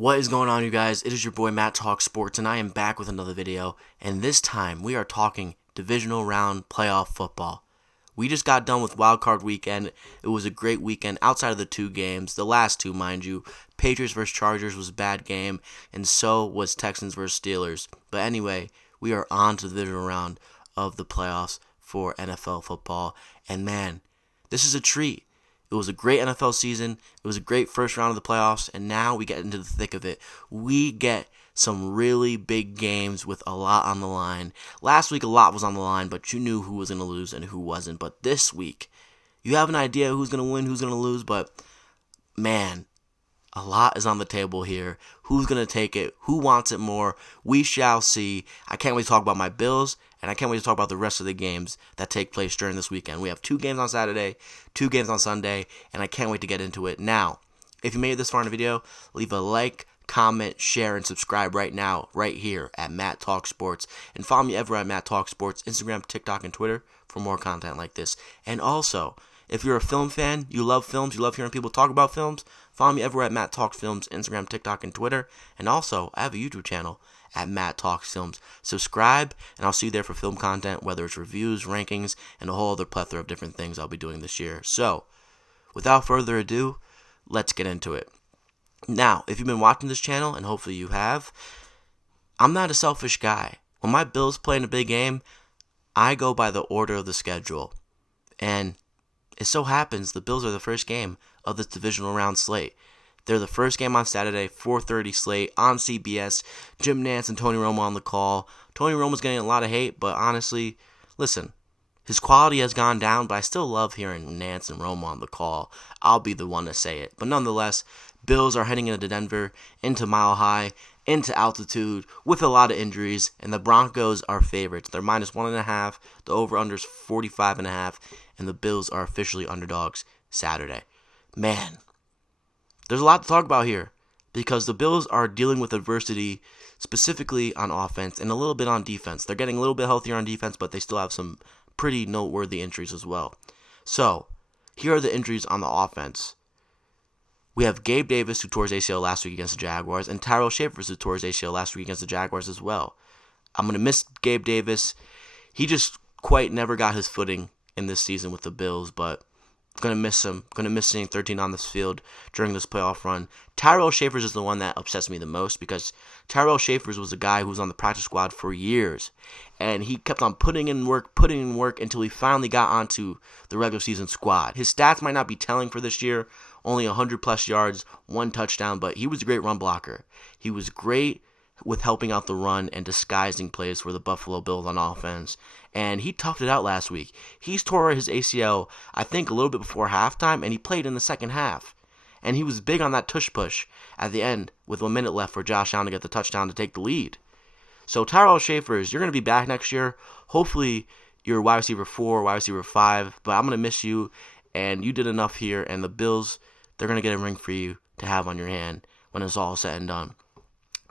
What is going on, you guys? It is your boy Matt Talk Sports, and I am back with another video. And this time, we are talking divisional round playoff football. We just got done with Wild Card Weekend. It was a great weekend outside of the two games, the last two, mind you. Patriots vs. Chargers was a bad game, and so was Texans vs. Steelers. But anyway, we are on to the divisional round of the playoffs for NFL football. And man, this is a treat. It was a great NFL season. It was a great first round of the playoffs, and now we get into the thick of it. We get some really big games with a lot on the line. Last week, a lot was on the line, but you knew who was going to lose and who wasn't. But this week, you have an idea who's going to win, who's going to lose, but man, a lot is on the table here. Who's going to take it? Who wants it more? We shall see. I can't wait to talk about my Bills, and I can't wait to talk about the rest of the games that take place during this weekend. We have 2 games on Saturday, 2 games on Sunday, and I can't wait to get into it. Now, if you made it this far in the video, leave a like, comment, share, and subscribe right now, right here at Matt Talk Sports. And follow me everywhere at Matt Talk Sports, Instagram, TikTok, and Twitter for more content like this. And also, if you're a film fan, you love films, you love hearing people talk about films, follow me everywhere at Matt Talks Films, Instagram, TikTok, and Twitter. And also, I have a YouTube channel at Matt Talks Films. Subscribe, and I'll see you there for film content, whether it's reviews, rankings, and a whole other plethora of different things I'll be doing this year. So, without further ado, let's get into it. Now, if you've been watching this channel, and hopefully you have, I'm not a selfish guy. When my Bills play in a big game, I go by the order of the schedule. And it so happens the Bills are the first game of this divisional round slate. They're the first game on Saturday, 4:30 slate on CBS. Jim Nantz and Tony Romo on the call. Tony Romo's getting a lot of hate, but honestly, listen, his quality has gone down, but I still love hearing Nantz and Romo on the call. I'll be the one to say it. But nonetheless, Bills are heading into Denver, into Mile High, into altitude, with a lot of injuries, and the Broncos are favorites. They're minus 1.5, the over-under is 45.5, and the Bills are officially underdogs Saturday. Man, there's a lot to talk about here because the Bills are dealing with adversity specifically on offense and a little bit on defense. They're getting a little bit healthier on defense, but they still have some pretty noteworthy injuries as well. So, here are the injuries on the offense. We have Gabe Davis, who tore his ACL last week against the Jaguars, and Tyrell Schaefer, who tore his ACL last week against the Jaguars as well. I'm going to miss Gabe Davis. He just quite never got his footing in this season with the Bills, but going to miss him. Going to miss seeing 13 on this field during this playoff run. Tyrell Schaefer is the one that upsets me the most because Tyrell Schaefer was a guy who was on the practice squad for years, and he kept on putting in work until he finally got onto the regular season squad. His stats might not be telling for this year, only 100-plus yards, 1 touchdown, but he was a great run blocker. He was great with helping out the run and disguising plays for the Buffalo Bills on offense. And he toughed it out last week. He tore his ACL, I think, a little bit before halftime, and he played in the second half. And he was big on that tush push at the end with 1 minute left for Josh Allen to get the touchdown to take the lead. So Tyrell Schaefer, you're going to be back next year. Hopefully you're wide receiver 4, wide receiver 5, but I'm going to miss you, and you did enough here, and the Bills, they're going to get a ring for you to have on your hand when it's all said and done.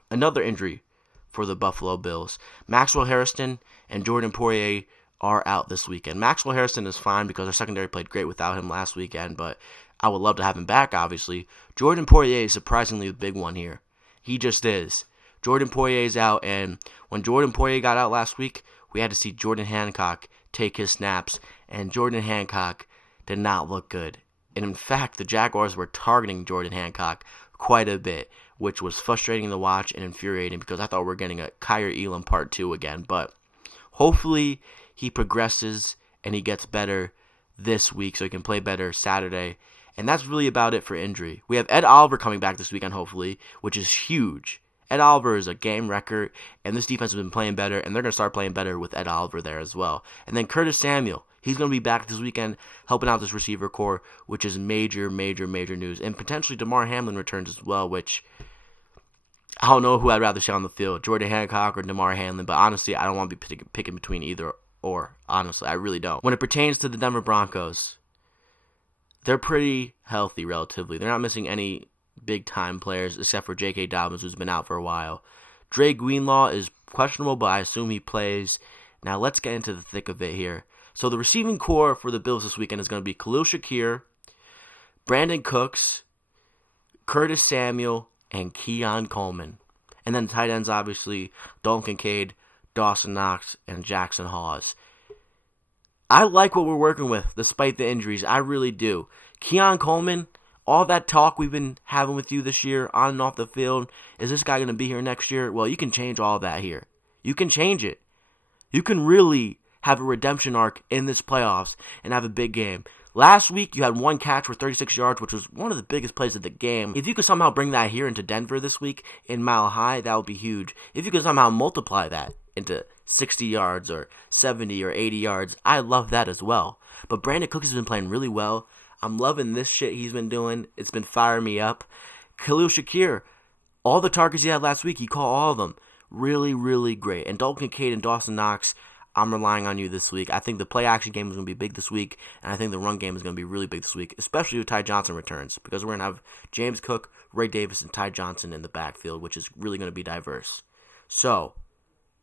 Another injury for the Buffalo Bills. Maxwell Harrison and Jordan Poirier are out this weekend. Maxwell Harrison is fine because our secondary played great without him last weekend, but I would love to have him back, obviously. Jordan Poirier is surprisingly the big one here. He just is. Jordan Poirier is out, and when Jordan Poirier got out last week, we had to see Jordan Hancock take his snaps, and Jordan Hancock did not look good. And in fact, the Jaguars were targeting Jordan Hancock quite a bit, which was frustrating to watch and infuriating because I thought we were getting a Kyer Elam Part 2 again. But hopefully he progresses and he gets better this week so he can play better Saturday. And that's really about it for injury. We have Ed Oliver coming back this weekend, hopefully, which is huge. Ed Oliver is a game record, and this defense has been playing better, and they're going to start playing better with Ed Oliver there as well. And then Curtis Samuel, he's going to be back this weekend helping out this receiver core, which is major news. And potentially DeMar Hamlin returns as well, which I don't know who I'd rather see on the field, Jordan Hancock or DeMar Hamlin, but honestly, I don't want to be picking between either or. Honestly, I really don't. When it pertains to the Denver Broncos, they're pretty healthy relatively. They're not missing any big-time players except for J.K. Dobbins, who's been out for a while. Dre Greenlaw is questionable, but I assume he plays. Now let's get into the thick of it here. So the receiving core for the Bills this weekend is going to be Khalil Shakir, Brandon Cooks, Curtis Samuel, and Keon Coleman. And then tight ends, obviously, Dalton Kincaid, Dawson Knox, and Jackson Hawes. I like what we're working with, despite the injuries. I really do. Keon Coleman, all that talk we've been having with you this year, on and off the field, is this guy going to be here next year? Well, you can change all that here. You can change it. You can really have a redemption arc in this playoffs and have a big game. Last week, you had one catch for 36 yards, which was one of the biggest plays of the game. If you could somehow bring that here into Denver this week in Mile High, that would be huge. If you could somehow multiply that into 60 yards or 70 or 80 yards, I love that as well. But Brandon Cooks has been playing really well. I'm loving this shit he's been doing. It's been firing me up. Khalil Shakir, all the targets he had last week, he caught all of them. Really, really great. And Dalton Kincaid and Dawson Knox, I'm relying on you this week. I think the play-action game is going to be big this week, and I think the run game is going to be really big this week, especially with Ty Johnson returns, because we're going to have James Cook, Ray Davis, and Ty Johnson in the backfield, which is really going to be diverse. So,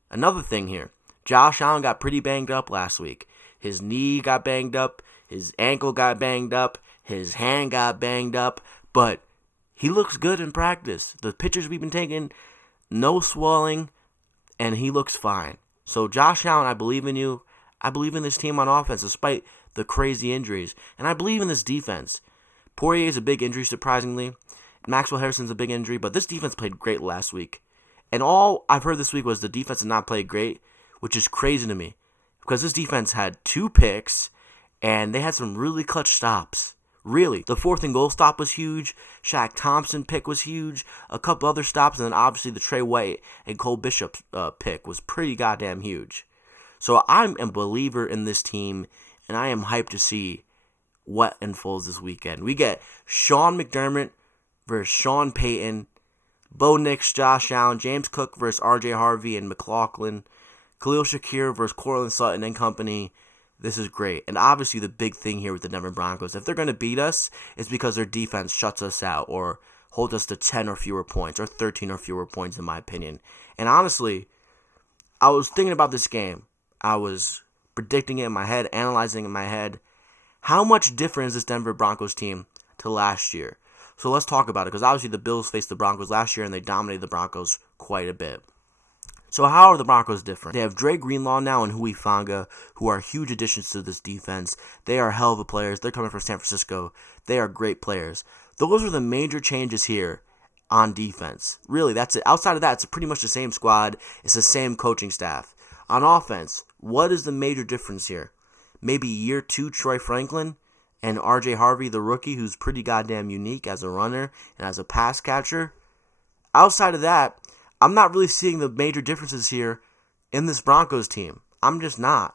another thing here. Josh Allen got pretty banged up last week. His knee got banged up, his ankle got banged up, his hand got banged up, but he looks good in practice. The pictures we've been taking, no swelling, and he looks fine. So, Josh Allen, I believe in you. I believe in this team on offense, despite the crazy injuries. And I believe in this defense. Poirier is a big injury, surprisingly. Maxwell Harrison's a big injury, but this defense played great last week. And all I've heard this week was the defense did not play great, which is crazy to me. Because this defense had 2 picks, and they had some really clutch stops. Really. The 4th and goal stop was huge. Shaq Thompson pick was huge. A couple other stops, and then obviously the Trey White and Cole Bishop pick was pretty goddamn huge. So I'm a believer in this team, and I am hyped to see what unfolds this weekend. We get Sean McDermott versus Sean Payton, Bo Nix, Josh Allen, James Cook versus R.J. Harvey and McLaughlin, Khalil Shakir versus Cortland Sutton and company. This is great. And obviously the big thing here with the Denver Broncos, if they're going to beat us, it's because their defense shuts us out or holds us to 10 or fewer points or 13 or fewer points in my opinion. And honestly, I was thinking about this game. I was predicting it in my head, analyzing it in my head. How much different is this Denver Broncos team to last year? So let's talk about it, because obviously the Bills faced the Broncos last year and they dominated the Broncos quite a bit. So how are the Broncos different? They have Dre Greenlaw now and Hui Fanga, who are huge additions to this defense. They are hell of a players. They're coming from San Francisco. They are great players. Those are the major changes here on defense. Really, that's it. Outside of that, it's pretty much the same squad. It's the same coaching staff. On offense, what is the major difference here? Maybe year 2 Troy Franklin and R.J. Harvey, the rookie, who's pretty goddamn unique as a runner and as a pass catcher. Outside of that, I'm not really seeing the major differences here in this Broncos team. I'm just not.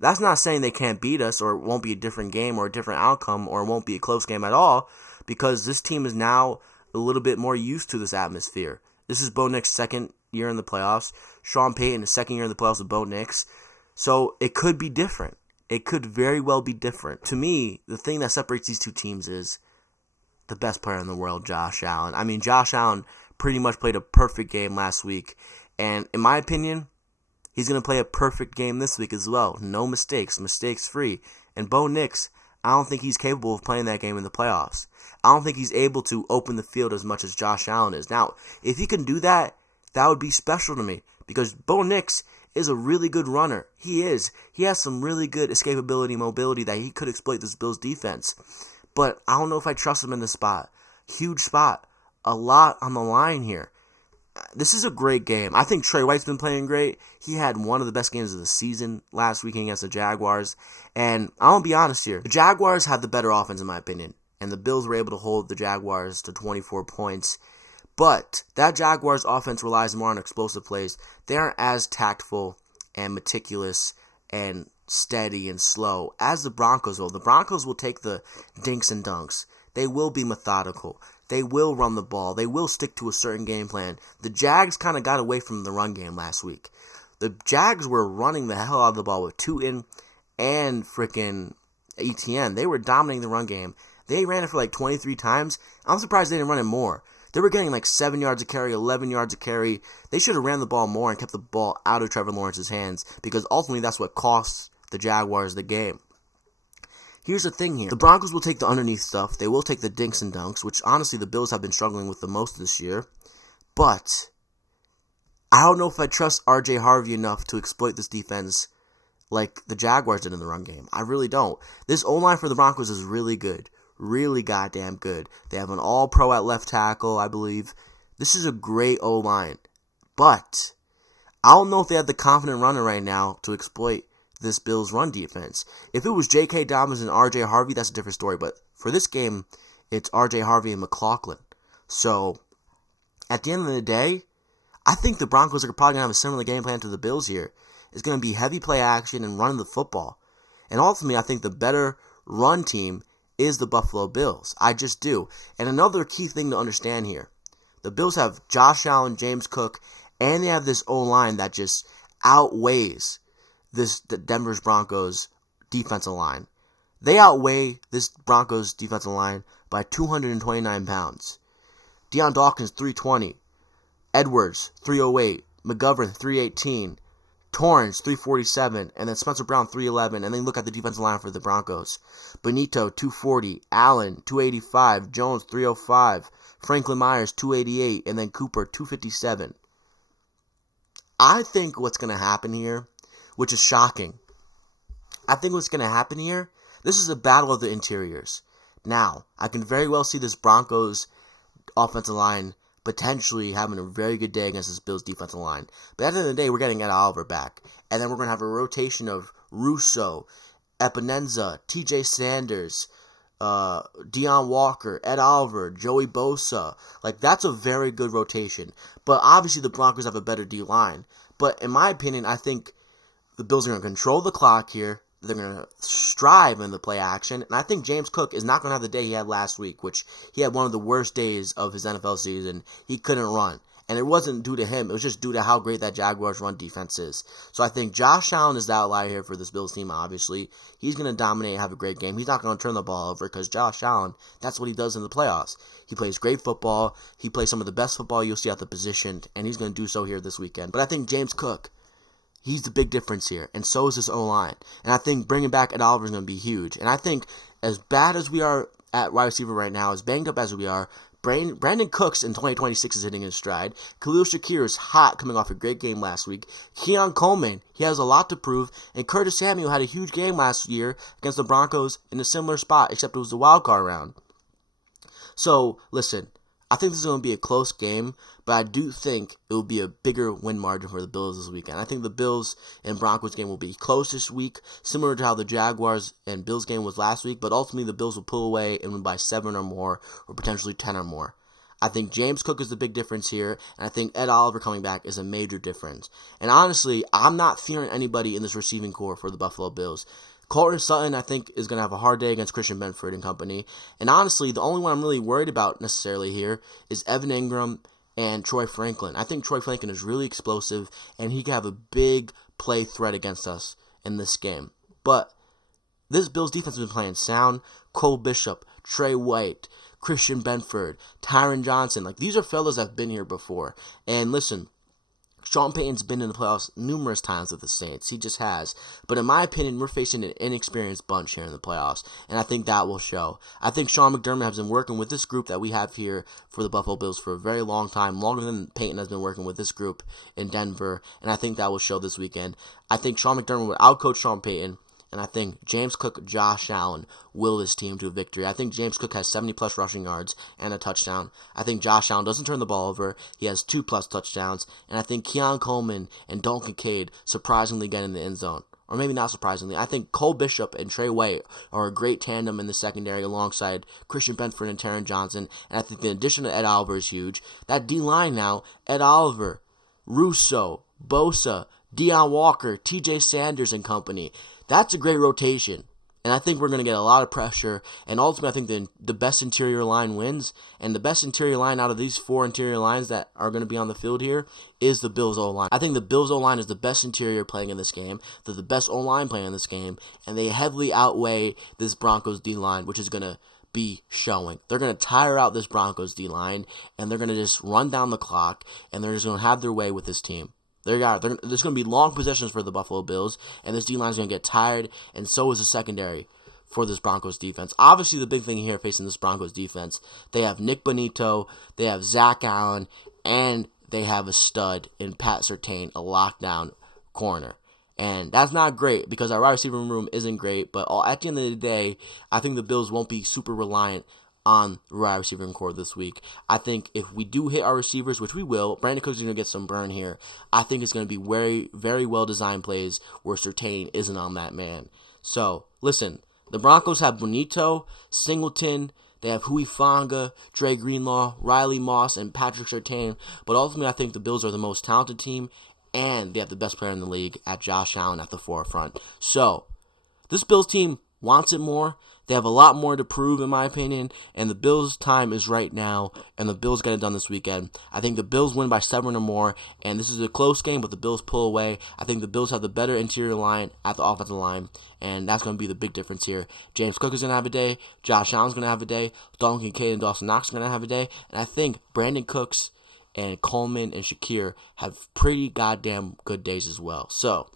That's not saying they can't beat us or it won't be a different game or a different outcome or it won't be a close game at all, because this team is now a little bit more used to this atmosphere. This is Bo Nix's second year in the playoffs. Sean Payton's second year in the playoffs with Bo Nix. So it could be different. It could very well be different. To me, the thing that separates these two teams is the best player in the world, Josh Allen. I mean, Josh Allen pretty much played a perfect game last week. And in my opinion, he's going to play a perfect game this week as well. No mistakes, mistakes free. And Bo Nix, I don't think he's capable of playing that game in the playoffs. I don't think he's able to open the field as much as Josh Allen is. Now, if he can do that, that would be special to me, because Bo Nix is a really good runner. He is. He has some really good escapability, mobility that he could exploit this Bills defense. But I don't know if I trust him in this spot. Huge spot. A lot on the line here. This is a great game. I think Trey White's been playing great. He had one of the best games of the season last weekend against the Jaguars. And I'm going to be honest here. The Jaguars had the better offense in my opinion. And the Bills were able to hold the Jaguars to 24 points. But that Jaguars offense relies more on explosive plays. They aren't as tactful and meticulous and steady and slow as the Broncos will. The Broncos will take the dinks and dunks. They will be methodical. They will run the ball. They will stick to a certain game plan. The Jags kind of got away from the run game last week. The Jags were running the hell out of the ball with Tootin and freaking ETN. They were dominating the run game. They ran it for like 23 times. I'm surprised they didn't run it more. They were getting like 7 yards a carry, 11 yards a carry. They should have ran the ball more and kept the ball out of Trevor Lawrence's hands, because ultimately that's what costs the Jaguars the game. Here's the thing here. The Broncos will take the underneath stuff. They will take the dinks and dunks, which honestly the Bills have been struggling with the most this year. But I don't know if I trust R.J. Harvey enough to exploit this defense like the Jaguars did in the run game. I really don't. This O-line for the Broncos is really good. Really goddamn good. They have an all-pro at left tackle, I believe. This is a great O-line. But I don't know if they have the confident runner right now to exploit this Bills run defense. If it was J.K. Dobbins and R.J. Harvey, that's a different story. But for this game, it's R.J. Harvey and McLaughlin. So, at the end of the day, I think the Broncos are probably going to have a similar game plan to the Bills here. It's going to be heavy play action and running the football. And ultimately, I think the better run team is the Buffalo Bills. I just do. And another key thing to understand here, the Bills have Josh Allen, James Cook, and they have this O-line that just outweighs the Denver Broncos defensive line. They outweigh this Broncos defensive line by 229 pounds. Deion Dawkins, 320. Edwards, 308. McGovern, 318. Torrance, 347. And then Spencer Brown, 311. And then look at the defensive line for the Broncos. Benito, 240. Allen, 285. Jones, 305. Franklin Myers, 288. And then Cooper, 257. I think what's going to happen here, which is shocking, I think what's going to happen here, this is a battle of the interiors. Now, I can very well see this Broncos offensive line potentially having a very good day against this Bills defensive line. But at the end of the day, we're getting Ed Oliver back. And then we're going to have a rotation of Russo, Epinenza, TJ Sanders, Deion Walker, Ed Oliver, Joey Bosa. Like, that's a very good rotation. But obviously the Broncos have a better D-line. But in my opinion, I think the Bills are going to control the clock here. They're going to strive in the play action. And I think James Cook is not going to have the day he had last week, which he had one of the worst days of his NFL season. He couldn't run. And it wasn't due to him. It was just due to how great that Jaguars run defense is. So I think Josh Allen is the outlier here for this Bills team, obviously. He's going to dominate and have a great game. He's not going to turn the ball over because Josh Allen, that's what he does in the playoffs. He plays great football. He plays some of the best football you'll see at the position, and he's going to do so here this weekend. But I think James Cook, he's the big difference here, and so is this O-line. And I think bringing back Ed Oliver is going to be huge. And I think as bad as we are at wide receiver right now, as banged up as we are, Brandon Cooks in 2026 is hitting his stride. Khalil Shakir is hot coming off a great game last week. Keon Coleman, he has a lot to prove. And Curtis Samuel had a huge game last year against the Broncos in a similar spot, except it was the wild card round. So, listen, I think this is going to be a close game, but I do think it will be a bigger win margin for the Bills this weekend. I think the Bills and Broncos game will be close this week, similar to how the Jaguars and Bills game was last week, but ultimately the Bills will pull away and win by 7 or more, or potentially 10 or more. I think James Cook is the big difference here, and I think Ed Oliver coming back is a major difference. And honestly, I'm not fearing anybody in this receiving corps for the Buffalo Bills. Colton Sutton, I think, is going to have a hard day against Christian Benford and company. And honestly, the only one I'm really worried about necessarily here is Evan Ingram and Troy Franklin. I think Troy Franklin is really explosive, and he can have a big play threat against us in this game. But this Bills defense has been playing sound. Cole Bishop, Trey White, Christian Benford, Tyron Johnson. Like, these are fellas that have been here before. And listen, Sean Payton's been in the playoffs numerous times with the Saints. He just has. But in my opinion, we're facing an inexperienced bunch here in the playoffs, and I think that will show. I think Sean McDermott has been working with this group that we have here for the Buffalo Bills for a very long time, longer than Payton has been working with this group in Denver, and I think that will show this weekend. I think Sean McDermott will outcoach Sean Payton, and I think James Cook, Josh Allen will this team to a victory. I think James Cook has 70-plus rushing yards and a touchdown. I think Josh Allen doesn't turn the ball over. He has 2-plus touchdowns. And I think Keon Coleman and Dalton Kincaid surprisingly get in the end zone. Or maybe not surprisingly. I think Cole Bishop and Trey White are a great tandem in the secondary alongside Christian Benford and Taron Johnson. And I think the addition of Ed Oliver is huge. That D-line now, Ed Oliver, Russo, Bosa, Deion Walker, TJ Sanders and company. That's a great rotation. And I think we're going to get a lot of pressure. And ultimately, I think the best interior line wins. And the best interior line out of these 4 interior lines that are going to be on the field here is the Bills O-line. I think the Bills O-line is the best interior playing in this game. They're the best O-line playing in this game. And they heavily outweigh this Broncos D-line, which is going to be showing. They're going to tire out this Broncos D-line. And they're going to just run down the clock. And they're just going to have their way with this team. There's going to be long possessions for the Buffalo Bills, and this D-line is going to get tired, and so is the secondary for this Broncos defense. Obviously, the big thing here facing this Broncos defense, they have Nick Bonito, they have Zach Allen, and they have a stud in Pat Surtain, a lockdown corner. And that's not great because our wide receiver room isn't great. But at the end of the day, I think the Bills won't be super reliant on the wide receiver core this week. I think if we do hit our receivers, which we will, Brandon Cooks is going to get some burn here. I think it's going to be very, very well-designed plays where Surtain isn't on that man. So, listen, the Broncos have Bonito, Singleton, they have Hui Fanga, Dre Greenlaw, Riley Moss, and Patrick Surtain. But ultimately, I think the Bills are the most talented team, and they have the best player in the league at Josh Allen at the forefront. So, this Bills team wants it more. They have a lot more to prove, in my opinion, and the Bills' time is right now, and the Bills get it done this weekend. I think the Bills win by 7 or more, and this is a close game, but the Bills pull away. I think the Bills have the better interior line at the offensive line, and that's going to be the big difference here. James Cook is going to have a day. Josh Allen's going to have a day. Dalton Kincaid and Dawson Knox are going to have a day, and I think Brandon Cooks and Coleman and Shakir have pretty goddamn good days as well. So,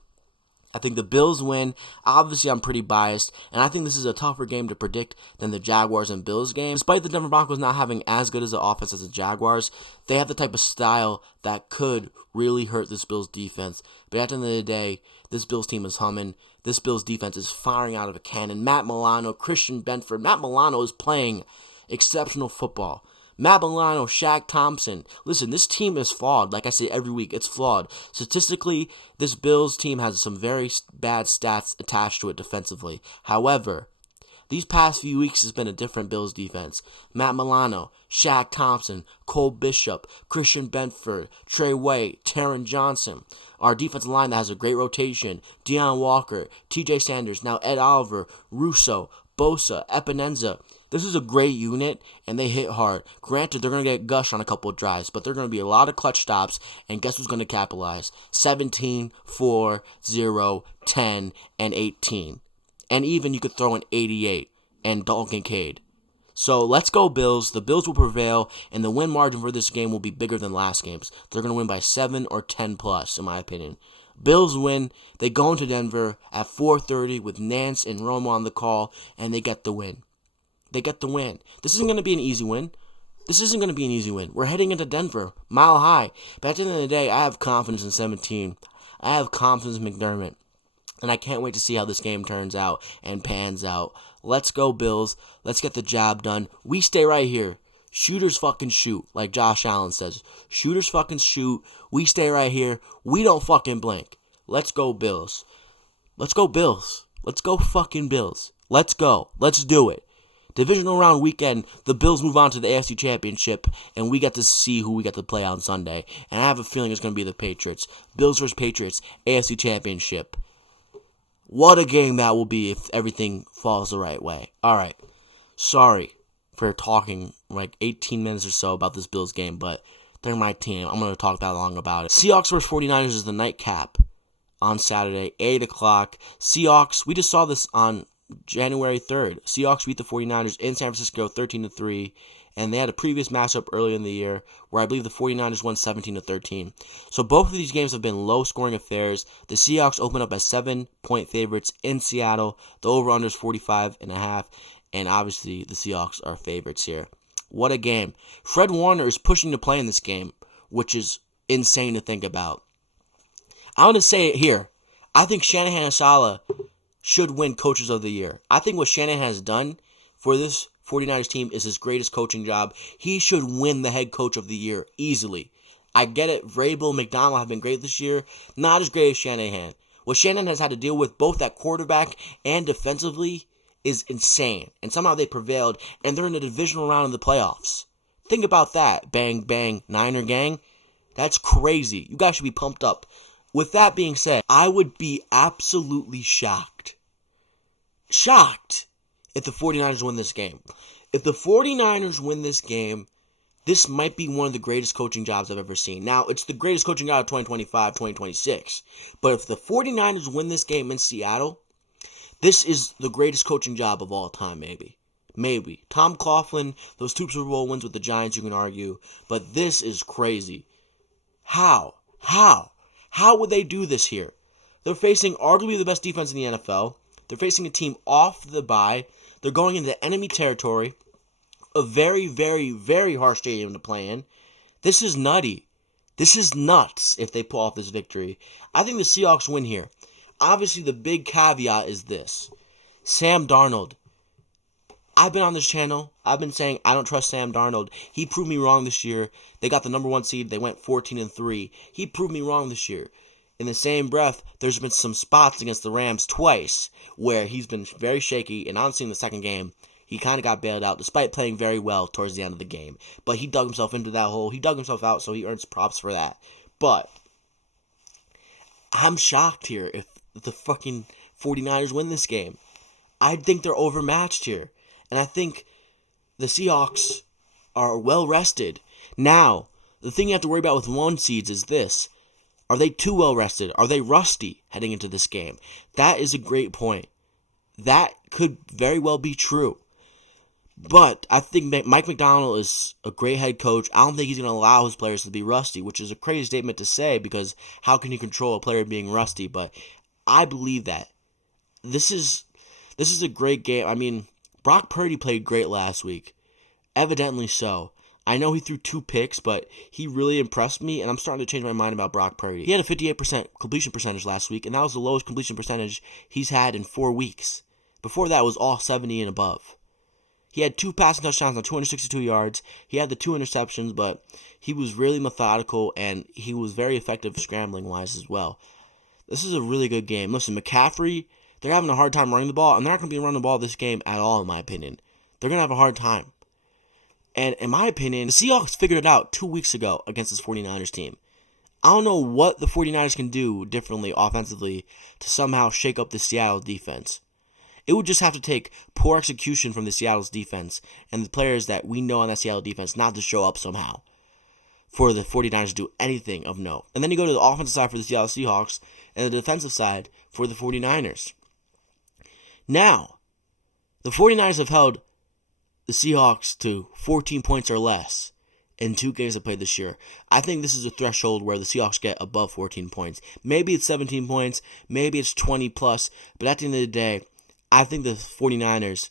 I think the Bills win. Obviously, I'm pretty biased, and I think this is a tougher game to predict than the Jaguars and Bills game. Despite the Denver Broncos not having as good as an offense as the Jaguars, they have the type of style that could really hurt this Bills defense. But at the end of the day, this Bills team is humming. This Bills defense is firing out of a cannon. Matt Milano, Christian Benford. Matt Milano is playing exceptional football. Matt Milano, Shaq Thompson. Listen, this team is flawed. Like I say every week, it's flawed. Statistically, this Bills team has some very bad stats attached to it defensively. However, these past few weeks has been a different Bills defense. Matt Milano, Shaq Thompson, Cole Bishop, Christian Benford, Trey White, Taron Johnson. Our defensive line that has a great rotation. Deion Walker, TJ Sanders, now Ed Oliver, Russo, Bosa, Epinenza. This is a great unit, and they hit hard. Granted, they're going to get gushed on a couple of drives, but they're going to be a lot of clutch stops, and guess who's going to capitalize? 17, 4, 0, 10, and 18. And even you could throw in 88 and Dalton Kincaid. So let's go Bills. The Bills will prevail, and the win margin for this game will be bigger than last game's. They're going to win by 7 or 10 plus, in my opinion. Bills win. They go into Denver at 4:30 with Nance and Romo on the call, and they get the win. They get the win. This isn't going to be an easy win. We're heading into Denver, mile high. But at the end of the day, I have confidence in 17. I have confidence in McDermott. And I can't wait to see how this game turns out and pans out. Let's go, Bills. Let's get the job done. We stay right here. Shooters fucking shoot, like Josh Allen says. Shooters fucking shoot. We stay right here. We don't fucking blink. Let's go, Bills. Let's go, Bills. Let's go fucking Bills. Let's go. Let's do it. Divisional round weekend, the Bills move on to the AFC Championship, and we get to see who we get to play on Sunday. And I have a feeling it's going to be the Patriots. Bills versus Patriots, AFC Championship. What a game that will be if everything falls the right way. Alright, sorry for talking like 18 minutes or so about this Bills game, but they're my team. I'm going to talk that long about it. Seahawks versus 49ers is the nightcap on Saturday, 8 o'clock. Seahawks, we just saw this on January 3rd. Seahawks beat the 49ers in San Francisco 13-3, and they had a previous matchup early in the year where I believe the 49ers won 17-13. So both of these games have been low-scoring affairs. The Seahawks open up as 7-point favorites in Seattle. The over-under is 45.5, and obviously the Seahawks are favorites here. What a game. Fred Warner is pushing to play in this game, which is insane to think about. I'm going to say it here. I think Shanahan and Saleh should win Coaches of the Year. I think what Shanahan has done for this 49ers team is his greatest coaching job. He should win the head coach of the year easily. I get it. Vrabel, McDonald have been great this year. Not as great as Shanahan. What Shanahan has had to deal with both at quarterback and defensively is insane. And somehow they prevailed, and they're in the divisional round of the playoffs. Think about that. Bang, bang, Niner gang. That's crazy. You guys should be pumped up. With that being said, I would be absolutely shocked if the 49ers win this game. If the 49ers win this game, this might be one of the greatest coaching jobs I've ever seen. Now, it's the greatest coaching job of 2025, 2026. But if the 49ers win this game in Seattle, this is the greatest coaching job of all time, maybe. Maybe. Tom Coughlin, those 2 Super Bowl wins with the Giants, you can argue. But this is crazy. How? How would they do this here? They're facing arguably the best defense in the NFL. They're facing a team off the bye. They're going into enemy territory. A very, very, very harsh stadium to play in. This is nutty. This is nuts if they pull off this victory. I think the Seahawks win here. Obviously, the big caveat is this. Sam Darnold. I've been on this channel. I've been saying I don't trust Sam Darnold. He proved me wrong this year. They got the number 1 seed. They went 14-3. He proved me wrong this year. In the same breath, there's been some spots against the Rams twice where he's been very shaky, and honestly in the second game, he kind of got bailed out despite playing very well towards the end of the game. But he dug himself into that hole. He dug himself out, so he earns props for that. But I'm shocked here if the fucking 49ers win this game. I think they're overmatched here. And I think the Seahawks are well rested. Now, the thing you have to worry about with 1 seeds is this. Are they too well rested? Are they rusty heading into this game? That is a great point. That could very well be true. But I think Mike Macdonald is a great head coach. I don't think he's going to allow his players to be rusty, which is a crazy statement to say because how can you control a player being rusty? But I believe that. This is a great game. I mean, Brock Purdy played great last week. Evidently so. I know he threw 2 picks, but he really impressed me, and I'm starting to change my mind about Brock Purdy. He had a 58% completion percentage last week, and that was the lowest completion percentage he's had in 4 weeks. Before that, it was all 70 and above. He had 2 passing touchdowns on 262 yards. He had the 2 interceptions, but he was really methodical, and he was very effective scrambling-wise as well. This is a really good game. Listen, McCaffrey, they're having a hard time running the ball, and they're not going to be running the ball this game at all, in my opinion. They're going to have a hard time. And in my opinion, the Seahawks figured it out 2 weeks ago against this 49ers team. I don't know what the 49ers can do differently offensively to somehow shake up the Seattle defense. It would just have to take poor execution from the Seattle's defense and the players that we know on that Seattle defense not to show up somehow for the 49ers to do anything of note. And then you go to the offensive side for the Seattle Seahawks and the defensive side for the 49ers. Now, the 49ers have held the Seahawks to 14 points or less in 2 games they played this year. I think this is a threshold where the Seahawks get above 14 points. Maybe it's 17 points, maybe it's 20 plus, but at the end of the day, I think the 49ers,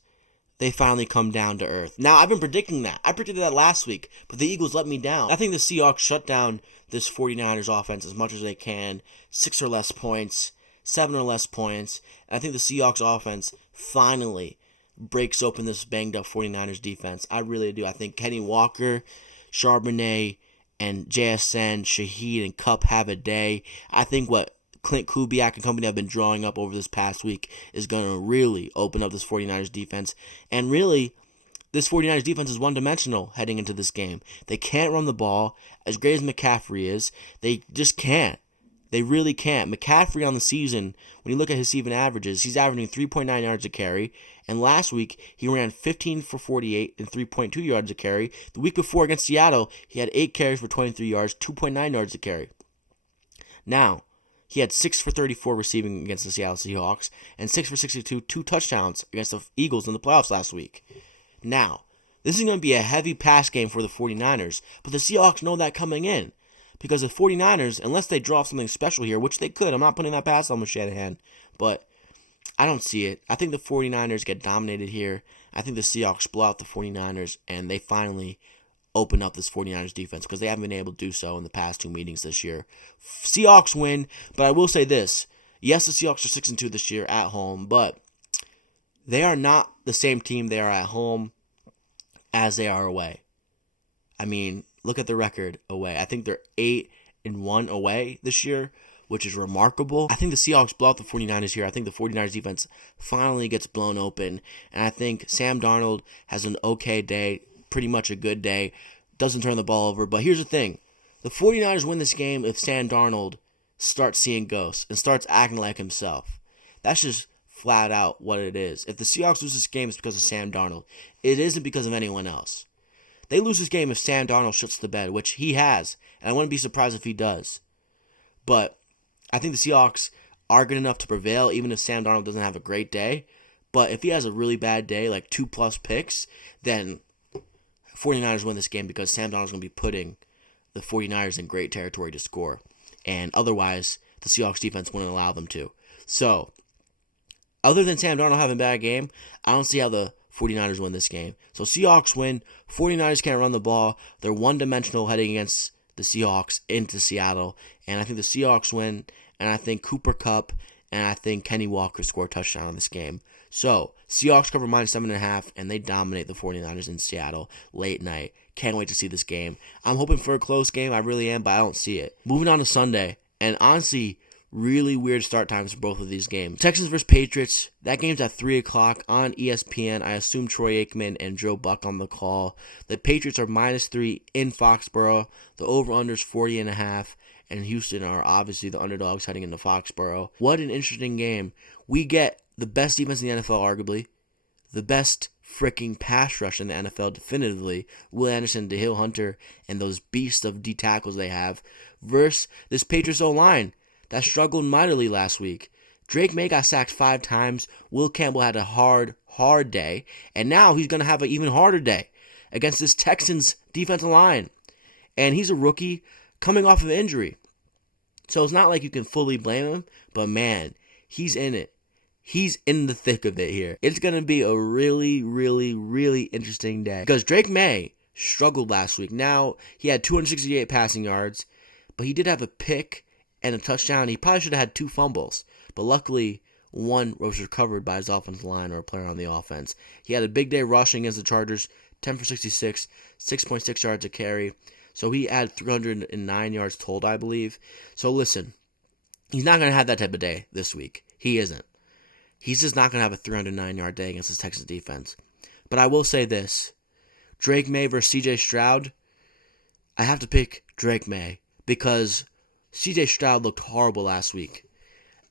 they finally come down to earth. Now, I've been predicting that. I predicted that last week, but the Eagles let me down. I think the Seahawks shut down this 49ers offense as much as they can. 6 or less points, 7 or less points. And I think the Seahawks offense finally breaks open this banged-up 49ers defense. I really do. I think Kenny Walker, Charbonnet, and JSN, Shaheed, and Kupp have a day. I think what Clint Kubiak and company have been drawing up over this past week is going to really open up this 49ers defense. And really, this 49ers defense is one-dimensional heading into this game. They can't run the ball. As great as McCaffrey is, they just can't. They really can't. McCaffrey on the season, when you look at his season averages, he's averaging 3.9 yards a carry. And last week, he ran 15 for 48 and 3.2 yards a carry. The week before against Seattle, he had 8 carries for 23 yards, 2.9 yards a carry. Now, he had 6 for 34 receiving against the Seattle Seahawks and 6 for 62, 2 touchdowns against the Eagles in the playoffs last week. Now, this is going to be a heavy pass game for the 49ers, but the Seahawks know that coming in. Because the 49ers, unless they draw something special here, which they could, I'm not putting that past them with Shanahan, but I don't see it. I think the 49ers get dominated here. I think the Seahawks blow out the 49ers, and they finally open up this 49ers defense because they haven't been able to do so in the past 2 meetings this year. Seahawks win, but I will say this. Yes, the Seahawks are 6-2 this year at home, but they are not the same team they are at home as they are away. I mean, look at the record away. I think they're 8-1 away this year, which is remarkable. I think the Seahawks blow out the 49ers here. I think the 49ers defense finally gets blown open. And I think Sam Darnold has an okay day, pretty much a good day, doesn't turn the ball over. But here's the thing. The 49ers win this game if Sam Darnold starts seeing ghosts and starts acting like himself. That's just flat out what it is. If the Seahawks lose this game, it's because of Sam Darnold. It isn't because of anyone else. They lose this game if Sam Darnold shits the bed, which he has, and I wouldn't be surprised if he does. But I think the Seahawks are good enough to prevail, even if Sam Darnold doesn't have a great day. But if he has a really bad day, like 2+ picks, then 49ers win this game because Sam Darnold's going to be putting the 49ers in great territory to score. And otherwise, the Seahawks defense wouldn't allow them to. So, Other than Sam Darnold having a bad game, I don't see how the 49ers win this game. So Seahawks win. 49ers can't run the ball. They're one-dimensional heading against the Seahawks into Seattle. And I think the Seahawks win. And I think Cooper Kupp and I think Kenny Walker score a touchdown in this game. So Seahawks cover -7.5, and they dominate the 49ers in Seattle late night. Can't wait to see this game. I'm hoping for a close game. I really am, but I don't see it. Moving on to Sunday. And honestly, really weird start times for both of these games. Texans versus Patriots. That game's at 3 o'clock on ESPN. I assume Troy Aikman and Joe Buck on the call. The Patriots are -3 in Foxborough. The over-under is 40.5. And Houston are obviously the underdogs heading into Foxborough. What an interesting game. We get the best defense in the NFL, arguably. The best freaking pass rush in the NFL, definitively. Will Anderson, DeHill Hunter, and those beasts of D tackles they have. Versus this Patriots O-line that struggled mightily last week. Drake May got sacked 5 times. Will Campbell had a hard day. And now he's going to have an even harder day against this Texans defensive line. And he's a rookie coming off of injury. So it's not like you can fully blame him. But man, he's in it. He's in the thick of it here. It's going to be a really, really, really interesting day. Because Drake May struggled last week. Now, he had 268 passing yards. But he did have a pick and a touchdown. He probably should have had 2 fumbles. But luckily, one was recovered by his offensive line or a player on the offense. He had a big day rushing against the Chargers. 10 for 66. 6.6 yards a carry. So he had 309 yards total, I believe. So listen, he's not going to have that type of day this week. He isn't. He's just not going to have a 309-yard day against this Texans defense. But I will say this. Drake May versus C.J. Stroud. I have to pick Drake May because C.J. Stroud looked horrible last week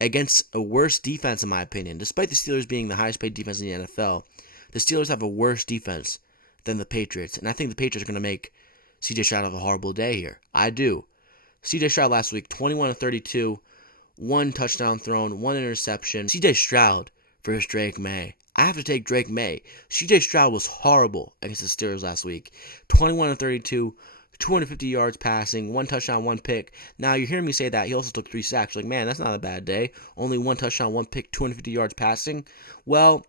against a worse defense, in my opinion. Despite the Steelers being the highest paid defense in the NFL, the Steelers have a worse defense than the Patriots. And I think the Patriots are going to make C.J. Stroud have a horrible day here. I do. C.J. Stroud last week, 21-32, 1 touchdown thrown, 1 interception. C.J. Stroud versus Drake May. I have to take Drake May. C.J. Stroud was horrible against the Steelers last week. 21-32, 250 yards passing, 1 touchdown, 1 pick. Now, you're hearing me say that. He also took 3 sacks. Like, man, that's not a bad day. Only 1 touchdown, 1 pick, 250 yards passing. Well,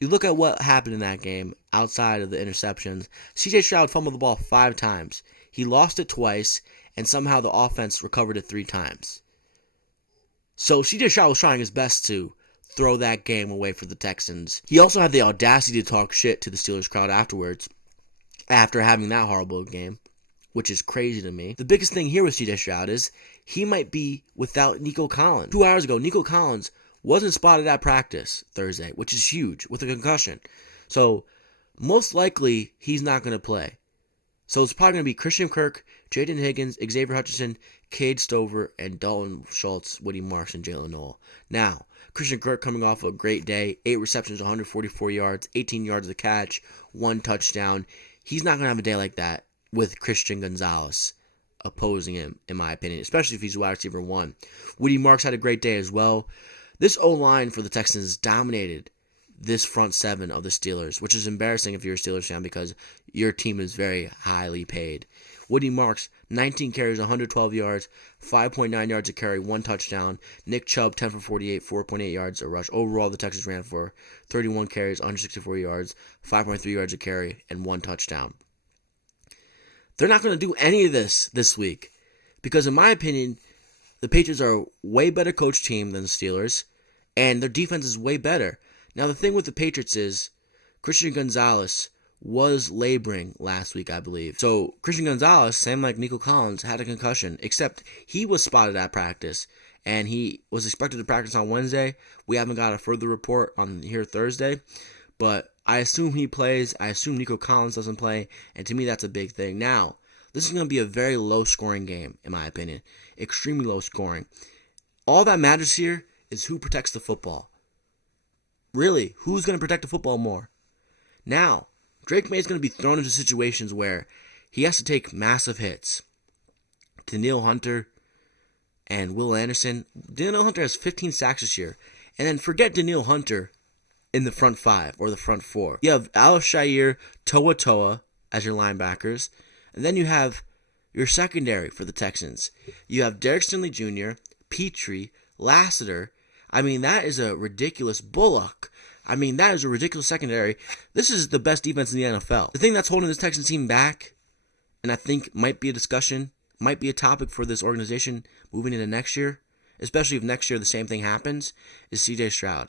you look at what happened in that game outside of the interceptions. C.J. Stroud fumbled the ball 5 times. He lost it twice, and somehow the offense recovered it 3 times. So C.J. Stroud was trying his best to throw that game away for the Texans. He also had the audacity to talk shit to the Steelers crowd afterwards, after having that horrible game, which is crazy to me. The biggest thing here with C.J. Stroud is he might be without Nico Collins. 2 hours ago, Nico Collins wasn't spotted at practice Thursday, which is huge, with a concussion. So, most likely, he's not going to play. So, it's probably going to be Christian Kirk, Jaden Higgins, Xavier Hutchinson, Cade Stover, and Dalton Schultz, Woody Marks, and Jalen Noel. Now, Christian Kirk coming off a great day, 8 receptions, 144 yards, 18 yards to catch, 1 touchdown. He's not going to have a day like that with Christian Gonzalez opposing him, in my opinion, especially if he's wide receiver 1. Woody Marks had a great day as well. This O-line for the Texans dominated this front 7 of the Steelers, which is embarrassing if you're a Steelers fan because your team is very highly paid. Woody Marks, 19 carries, 112 yards, 5.9 yards a carry, 1 touchdown. Nick Chubb, 10 for 48, 4.8 yards a rush. Overall, the Texans ran for 31 carries, 164 yards, 5.3 yards a carry, and 1 touchdown. They're not going to do any of this week because, in my opinion, the Patriots are a way better coached team than the Steelers, and their defense is way better. Now, the thing with the Patriots is Christian Gonzalez was laboring last week, I believe. So, Christian Gonzalez, same like Nico Collins, had a concussion, except he was spotted at practice, and he was expected to practice on Wednesday. We haven't got a further report on here Thursday, but I assume he plays. I assume Nico Collins doesn't play, and to me, that's a big thing. Now, this is going to be a very low-scoring game, in my opinion. Extremely low-scoring. All that matters here is who protects the football. Really, who's going to protect the football more? Now, Drake May is going to be thrown into situations where he has to take massive hits. Danielle Hunter and Will Anderson. Danielle Hunter has 15 sacks this year. And then forget Danielle Hunter in the front 5 or the front 4. You have Al-Shaair, Toa Toa as your linebackers. And then you have your secondary for the Texans. You have Derek Stingley Jr., Petrie, Lassiter. I mean, that is a ridiculous bullock. I mean, that is a ridiculous secondary. This is the best defense in the NFL. The thing that's holding this Texans team back, and I think might be a discussion, might be a topic for this organization moving into next year, especially if next year the same thing happens, is C.J. Stroud.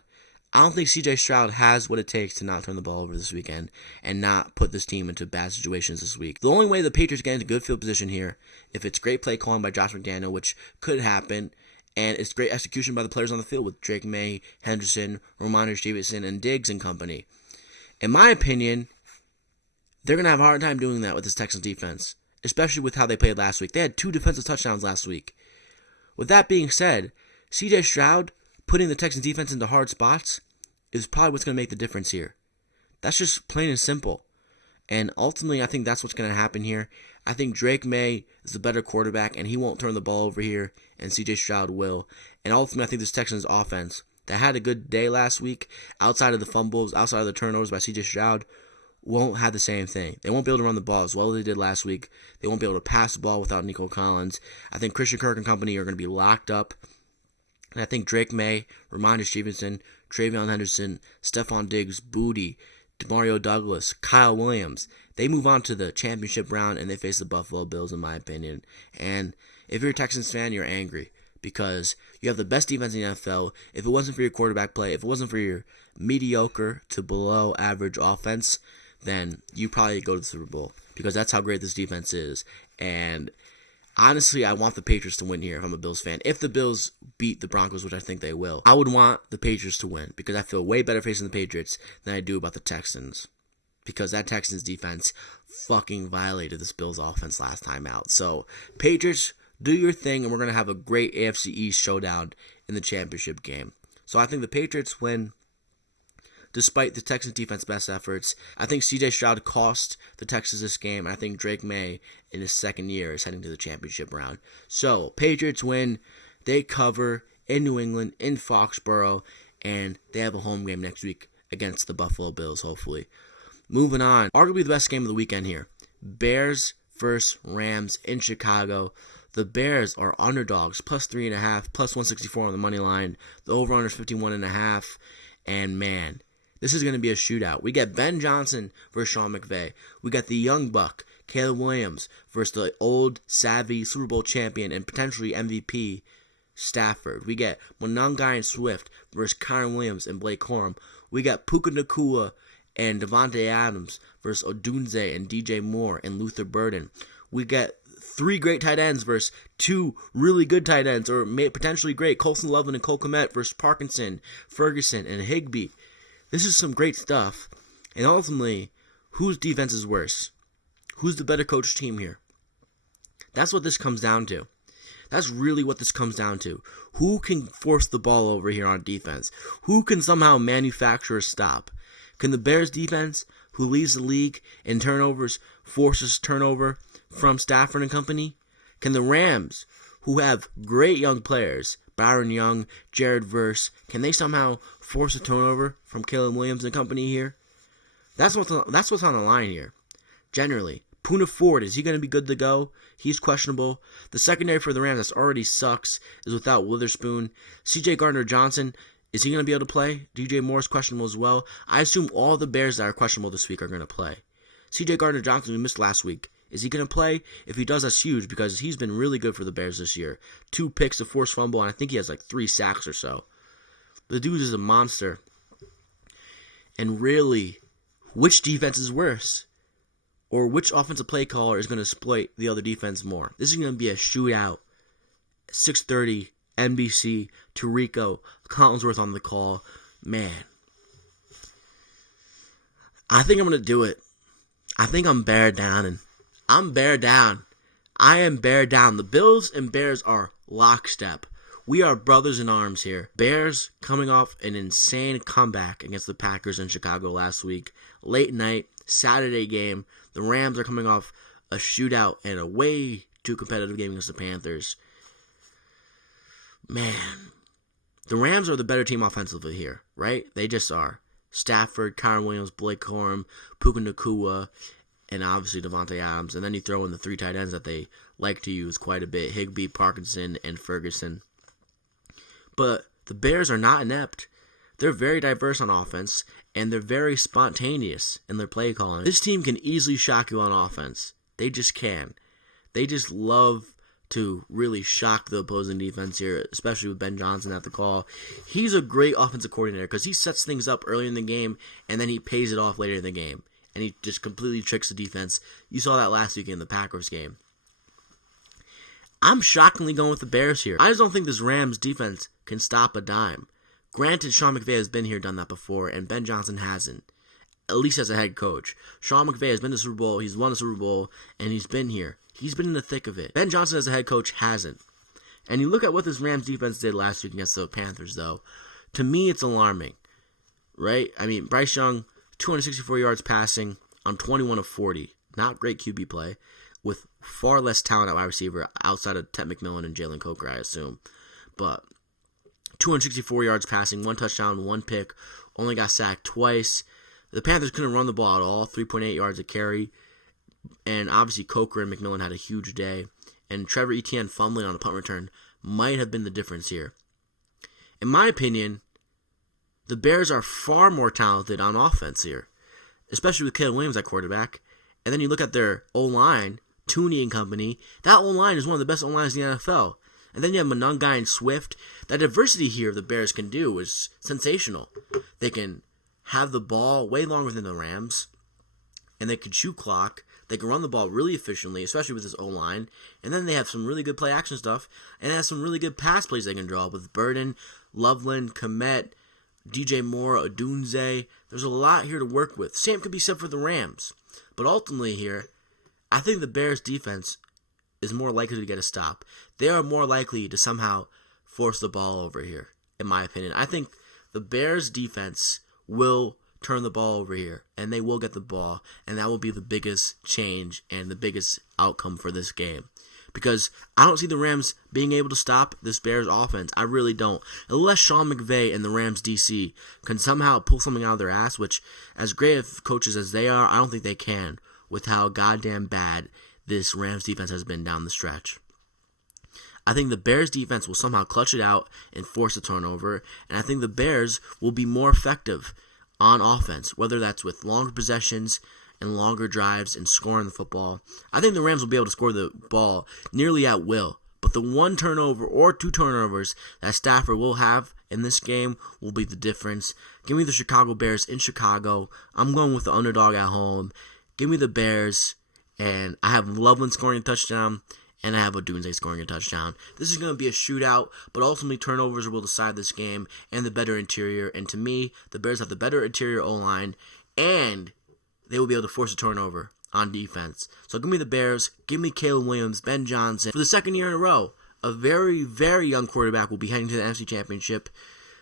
I don't think C.J. Stroud has what it takes to not turn the ball over this weekend and not put this team into bad situations this week. The only way the Patriots get into good field position here, if it's great play calling by Josh McDaniel, which could happen, and it's great execution by the players on the field with Drake May, Henderson, Ramondre Stevenson, and Diggs and company. In my opinion, they're going to have a hard time doing that with this Texans defense, especially with how they played last week. They had 2 defensive touchdowns last week. With that being said, C.J. Stroud putting the Texans defense into hard spots is probably what's going to make the difference here. That's just plain and simple. And ultimately, I think that's what's going to happen here. I think Drake May is the better quarterback, and he won't turn the ball over here, and C.J. Stroud will. And ultimately, I think this Texans offense that had a good day last week, outside of the fumbles, outside of the turnovers by C.J. Stroud, won't have the same thing. They won't be able to run the ball as well as they did last week. They won't be able to pass the ball without Nico Collins. I think Christian Kirk and company are going to be locked up. And I think Drake May, Ramondre Stevenson, Travion Henderson, Stephon Diggs, Booty, Demario Douglas, Kyle Williams, they move on to the championship round and they face the Buffalo Bills, in my opinion. And if you're a Texans fan, you're angry because you have the best defense in the NFL. If it wasn't for your quarterback play, if it wasn't for your mediocre to below average offense, then you probably go to the Super Bowl because that's how great this defense is. And honestly, I want the Patriots to win here if I'm a Bills fan. If the Bills beat the Broncos, which I think they will, I would want the Patriots to win because I feel way better facing the Patriots than I do about the Texans. Because that Texans defense fucking violated this Bills offense last time out. So, Patriots, do your thing, and we're going to have a great AFC East showdown in the championship game. So, I think the Patriots win despite the Texans defense best efforts. I think C.J. Stroud cost the Texans this game. I think Drake May in his second year is heading to the championship round. So, Patriots win. They cover in New England, in Foxborough, and they have a home game next week against the Buffalo Bills, hopefully. Moving on, arguably the best game of the weekend here. Bears versus Rams in Chicago. The Bears are underdogs, plus 3.5, plus 164 on the money line. The over-under is 51.5, and man, this is going to be a shootout. We got Ben Johnson versus Sean McVay. We got the young buck, Caleb Williams, versus the old, savvy Super Bowl champion and potentially MVP, Stafford. We got Monangai and Swift versus Kyron Williams and Blake Corum. We got Puka Nacua and Devontae Adams versus Odunze and DJ Moore and Luther Burden. We got 3 great tight ends versus 2 really good tight ends, or potentially great, Colson Loveland and Cole Kmet versus Parkinson, Ferguson, and Higbee. This is some great stuff. And ultimately, whose defense is worse? Who's the better coached team here? That's what this comes down to. That's really what this comes down to. Who can force the ball over here on defense? Who can somehow manufacture a stop? Can the Bears defense, who leads the league in turnovers, forces turnover from Stafford and company? Can the Rams, who have great young players, Byron Young, Jared Verse, can they somehow force a turnover from Caleb Williams and company here? That's what's on the line here. Generally, Poona Ford, is he going to be good to go? He's questionable. The secondary for the Rams that already sucks is without Witherspoon. C.J. Gardner-Johnson, is he going to be able to play? DJ Moore's questionable as well. I assume all the Bears that are questionable this week are going to play. C.J. Gardner-Johnson, who missed last week, is he going to play? If he does, that's huge because he's been really good for the Bears this year. 2 picks, a forced fumble, and I think he has like 3 sacks or so. The dude is a monster. And really, which defense is worse? Or which offensive play caller is going to exploit the other defense more? This is going to be a shootout. 6:30, NBC, Tirico, Collinsworth on the call. Man. I think I'm going to do it. I think I'm bear down. And I'm bear down. I am bear down. The Bills and Bears are lockstep. We are brothers in arms here. Bears coming off an insane comeback against the Packers in Chicago last week. Late night, Saturday game. The Rams are coming off a shootout and a way too competitive game against the Panthers. Man, the Rams are the better team offensively here, right? They just are. Stafford, Kyron Williams, Blake Corum, Puka Nacua, and obviously Devontae Adams. And then you throw in the 3 tight ends that they like to use quite a bit. Higbee, Parkinson, and Ferguson. But The Bears are not inept. They're very diverse on offense, and they're very spontaneous in their play calling. This team can easily shock you on offense. They just can. They just love to really shock the opposing defense here, especially with Ben Johnson at the call. He's a great offensive coordinator because he sets things up early in the game, and then he pays it off later in the game. And he just completely tricks the defense. You saw that last week in the Packers game. I'm shockingly going with the Bears here. I just don't think this Rams defense can stop a dime. Granted, Sean McVay has been here, done that before, and Ben Johnson hasn't, at least as a head coach. Sean McVay has been to the Super Bowl, he's won the Super Bowl, and he's been here. He's been in the thick of it. Ben Johnson as a head coach hasn't. And you look at what this Rams defense did last week against the Panthers, though. To me, it's alarming, right? I mean, Bryce Young, 264 yards passing on 21 of 40. Not great QB play, with far less talent at wide receiver outside of Ted McMillan and Jalen Coker, I assume. But 264 yards passing, 1 touchdown, 1 pick, only got sacked twice. The Panthers couldn't run the ball at all, 3.8 yards a carry. And obviously Coker and McMillan had a huge day. And Trevor Etienne fumbling on a punt return might have been the difference here. In my opinion, the Bears are far more talented on offense here, especially with Caleb Williams at quarterback. And then you look at their O-line, Tooney and company. That O-line is one of the best O-lines in the NFL. And then you have Monangai and Swift. That diversity here the Bears can do is sensational. They can have the ball way longer than the Rams, and they can shoot clock. They can run the ball really efficiently, especially with this O-line. And then they have some really good play action stuff, and they have some really good pass plays they can draw with Burden, Loveland, Komet, DJ Moore, Odunze. There's a lot here to work with. Same could be said for the Rams. But ultimately here, I think the Bears defense is more likely to get a stop. They are more likely to somehow force the ball over here, in my opinion. I think the Bears defense will turn the ball over here, and they will get the ball, and that will be the biggest change and the biggest outcome for this game. Because I don't see the Rams being able to stop this Bears offense. I really don't. Unless Sean McVay and the Rams DC can somehow pull something out of their ass, which, as great of coaches as they are, I don't think they can with how goddamn bad this Rams defense has been down the stretch. I think the Bears defense will somehow clutch it out and force a turnover, and I think the Bears will be more effective on offense, whether that's with longer possessions and longer drives and scoring the football. I think the Rams will be able to score the ball nearly at will, but the 1 turnover or 2 turnovers that Stafford will have in this game will be the difference. Give me the Chicago Bears in Chicago. I'm going with the underdog at home. Give me the Bears, and I have Loveland scoring a touchdown, and I have Odunze scoring a touchdown. This is going to be a shootout, but ultimately turnovers will decide this game and the better interior. And to me, the Bears have the better interior O-line, and they will be able to force a turnover on defense. So give me the Bears. Give me Caleb Williams, Ben Johnson. For the second year in a row, a very, very young quarterback will be heading to the NFC Championship.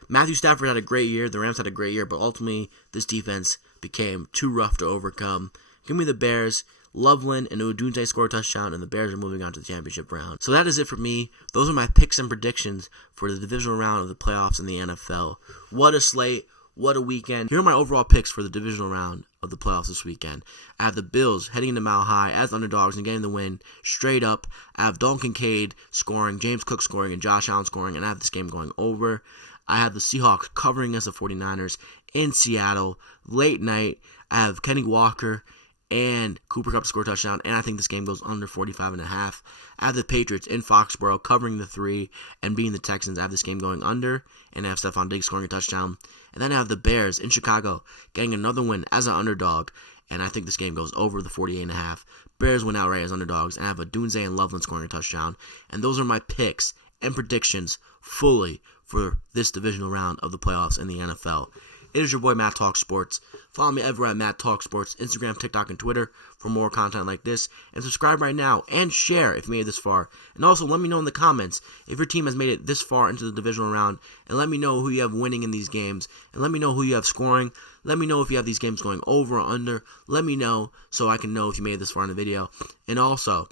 Matthew Stafford had a great year. The Rams had a great year, but ultimately this defense became too rough to overcome. Give me the Bears. Loveland and Odunze score a touchdown, and the Bears are moving on to the championship round. So that is it for me. Those are my picks and predictions for the divisional round of the playoffs in the NFL. What a slate. What a weekend. Here are my overall picks for the divisional round of the playoffs this weekend. I have the Bills heading into Mile High as underdogs and getting the win straight up. I have Dalton Kincaid scoring, James Cook scoring, and Josh Allen scoring, and I have this game going over. I have the Seahawks covering against the 49ers in Seattle. Late night, I have Kenny Walker and Cooper Kupp score a touchdown, and I think this game goes under 45.5. I have the Patriots in Foxborough covering the 3 and beating the Texans. I have this game going under, and I have Stephon Diggs scoring a touchdown. And then I have the Bears in Chicago getting another win as an underdog, and I think this game goes over the 48.5. Bears win outright as underdogs, and I have Odunze and Loveland scoring a touchdown. And those are my picks and predictions fully for this divisional round of the playoffs in the NFL. It is your boy, Matt Talk Sports. Follow me everywhere at Matt Talk Sports, Instagram, TikTok, and Twitter for more content like this. And subscribe right now and share if you made it this far. And also, let me know in the comments if your team has made it this far into the divisional round. And let me know who you have winning in these games. And let me know who you have scoring. Let me know if you have these games going over or under. Let me know so I can know if you made it this far in the video. And also,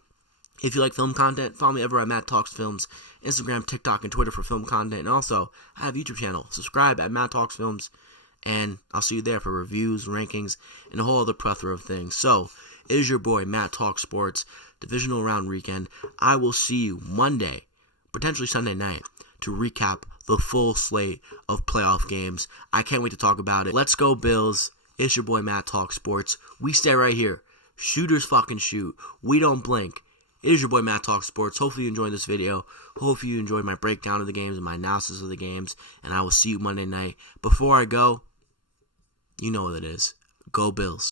if you like film content, follow me everywhere at Matt Talks Films, Instagram, TikTok, and Twitter for film content. And also, I have a YouTube channel. Subscribe at Matt Talks Films. And I'll see you there for reviews, rankings, and a whole other plethora of things. So, it is your boy, Matt Talk Sports, divisional round weekend. I will see you Monday, potentially Sunday night, to recap the full slate of playoff games. I can't wait to talk about it. Let's go Bills. It's your boy Matt Talk Sports. We stay right here. Shooters fucking shoot. We don't blink. It is your boy Matt Talk Sports. Hopefully you enjoyed this video. Hopefully you enjoyed my breakdown of the games and my analysis of the games. And I will see you Monday night. Before I go, you know what it is. Go Bills.